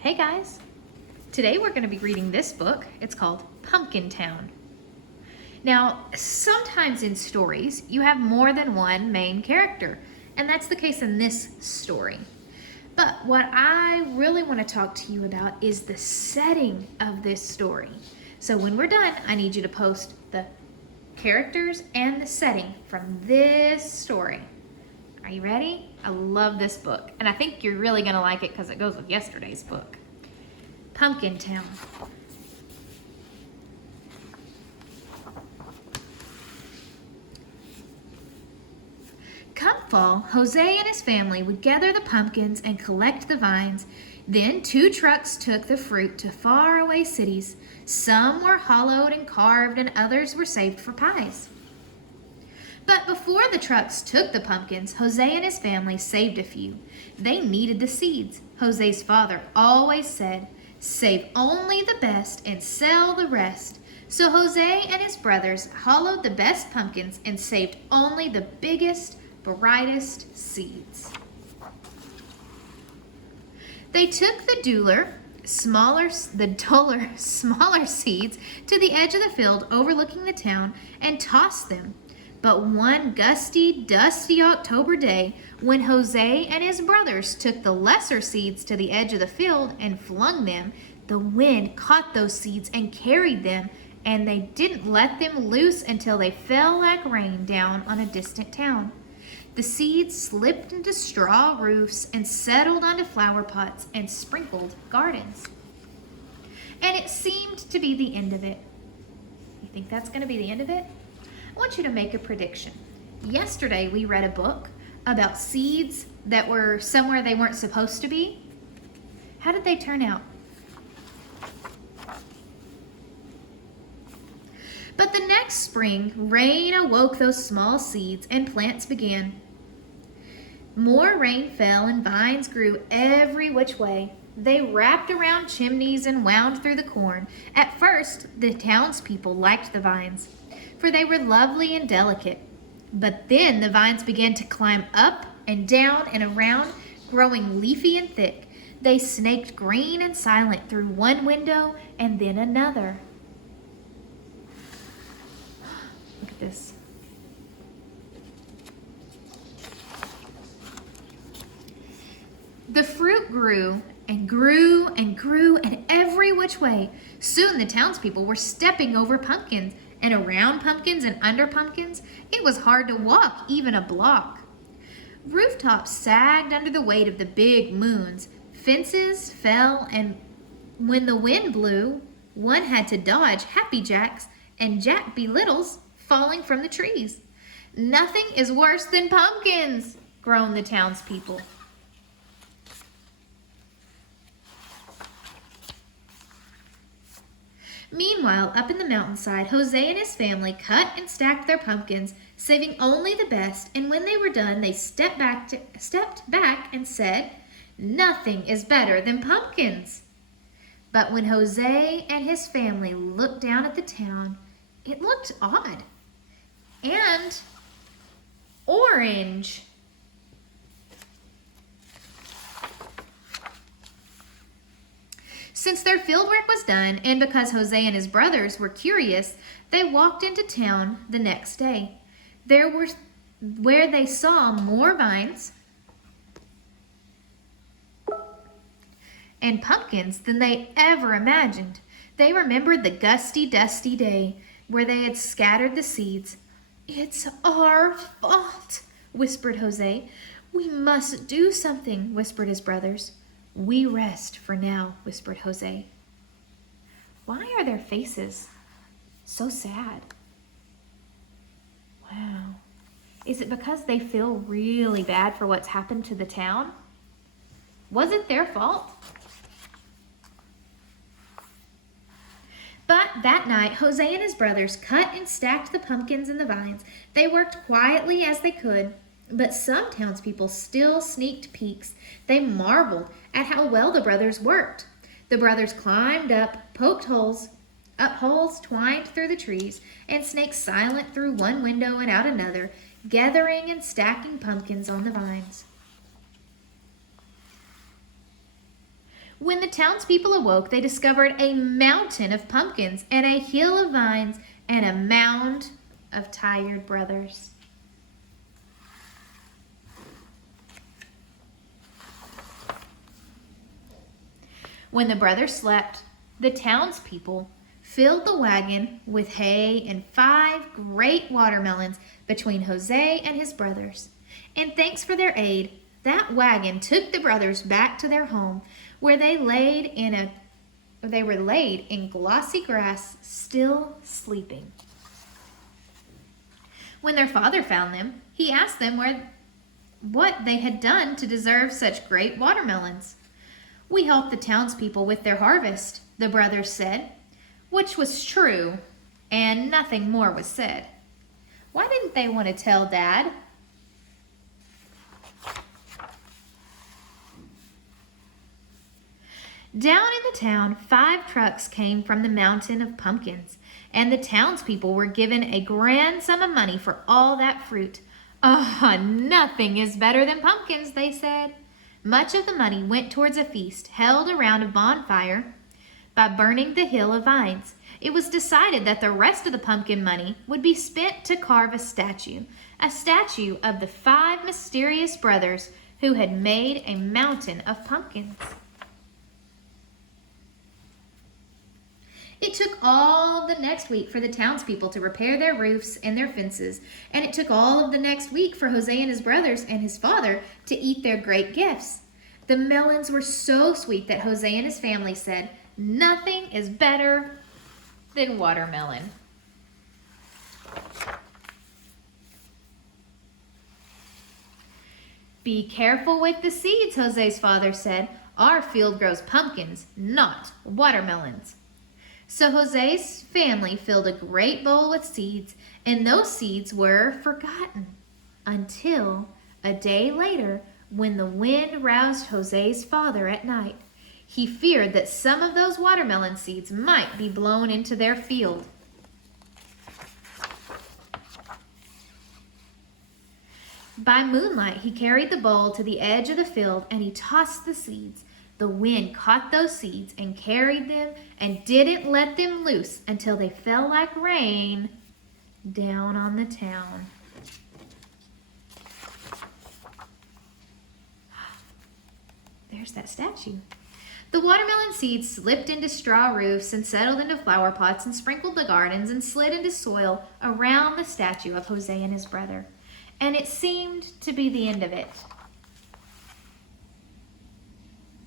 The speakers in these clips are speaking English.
Hey guys! Today we're going to be reading this book. It's called Pumpkin Town. Now, sometimes in stories you have more than one main character, and that's the case in this story. But what I really want to talk to you about is the setting of this story. So when we're done, I need you to post the characters and the setting from this story. Are you ready? I love this book, and I think you're really going to like it because it goes with yesterday's book. Pumpkin Town. Come fall, Jose and his family would gather the pumpkins and collect the vines. Then 2 trucks took the fruit to faraway cities. Some were hollowed and carved, and others were saved for pies. But before the trucks took the pumpkins, Jose and his family saved a few. They needed the seeds. Jose's father always said, "Save only the best and sell the rest." So Jose and his brothers hollowed the best pumpkins and saved only the biggest, brightest seeds. They took the duller, smaller seeds to the edge of the field overlooking the town and tossed them. But one gusty, dusty October day, when Jose and his brothers took the lesser seeds to the edge of the field and flung them, the wind caught those seeds and carried them, and they didn't let them loose until they fell like rain down on a distant town. The seeds slipped into straw roofs and settled onto flower pots and sprinkled gardens. And it seemed to be the end of it. You think that's going to be the end of it? I want you to make a prediction. Yesterday we read a book about seeds that were somewhere they weren't supposed to be. How did they turn out? But the next spring, rain awoke those small seeds and plants began. More rain fell and vines grew every which way. They wrapped around chimneys and wound through the corn. At first, the townspeople liked the vines, for they were lovely and delicate. But then the vines began to climb up and down and around, growing leafy and thick. They snaked green and silent through one window and then another. Look at this. The fruit grew and grew and grew and every which way. Soon the townspeople were stepping over pumpkins and around pumpkins and under pumpkins. It was hard to walk even a block. Rooftops sagged under the weight of the big moons. Fences fell, and when the wind blew, one had to dodge happy jacks and Jack belittles falling from the trees. "Nothing is worse than pumpkins," groaned the townspeople. Meanwhile, up in the mountainside, Jose and his family cut and stacked their pumpkins, saving only the best, and when they were done, they stepped back and said, "Nothing is better than pumpkins." But when Jose and his family looked down at the town, it looked odd and orange. Since their fieldwork was done, and because Jose and his brothers were curious, they walked into town the next day. Where they saw more vines and pumpkins than they ever imagined. They remembered the gusty, dusty day where they had scattered the seeds. "It's our fault," whispered Jose. "We must do something," whispered his brothers. "We rest for now," whispered Jose. Why are their faces so sad? Wow. Is it because they feel really bad for what's happened to the town? Was it their fault? But that night, Jose and his brothers cut and stacked the pumpkins and the vines. They worked quietly as they could, but some townspeople still sneaked peeks. They marveled at how well the brothers worked. The brothers climbed up, poked holes twined through the trees, and snaked silent through one window and out another, gathering and stacking pumpkins on the vines. When the townspeople awoke, they discovered a mountain of pumpkins and a hill of vines and a mound of tired brothers. When the brothers slept, the townspeople filled the wagon with hay and 5 great watermelons between Jose and his brothers. And thanks for their aid, that wagon took the brothers back to their home, where they were laid in glossy grass, still sleeping. When their father found them, he asked them what they had done to deserve such great watermelons. "We helped the townspeople with their harvest," the brothers said, which was true, and nothing more was said. Why didn't they want to tell Dad? Down in the town, 5 trucks came from the mountain of pumpkins, and the townspeople were given a grand sum of money for all that fruit. Nothing is better than pumpkins," they said. Much of the money went towards a feast held around a bonfire by burning the hill of vines. It was decided that the rest of the pumpkin money would be spent to carve a statue of the 5 mysterious brothers who had made a mountain of pumpkins. It took all the next week for the townspeople to repair their roofs and their fences, and it took all of the next week for Jose and his brothers and his father to eat their great gifts. The melons were so sweet that Jose and his family said, "Nothing is better than watermelon." "Be careful with the seeds," Jose's father said. "Our field grows pumpkins, not watermelons." So Jose's family filled a great bowl with seeds, and those seeds were forgotten until a day later, when the wind roused Jose's father at night. He feared that some of those watermelon seeds might be blown into their field. By moonlight, he carried the bowl to the edge of the field and he tossed the seeds. The wind caught those seeds and carried them and didn't let them loose until they fell like rain down on the town. There's that statue. The watermelon seeds slipped into straw roofs and settled into flower pots and sprinkled the gardens and slid into soil around the statue of Jose and his brother. And it seemed to be the end of it.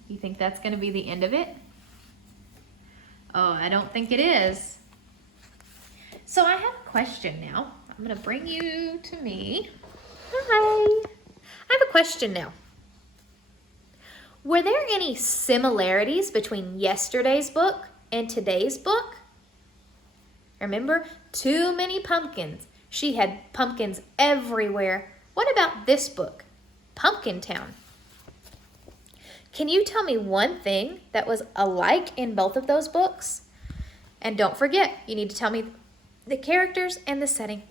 You think that's going to be the end of it? Oh, I don't think it is. So I have a question now. I'm going to bring you to me. Hi. I have a question now. Were there any similarities between yesterday's book and today's book? Remember, too many pumpkins. She had pumpkins everywhere. What about this book, Pumpkin Town? Can you tell me one thing that was alike in both of those books? And don't forget, you need to tell me the characters and the setting.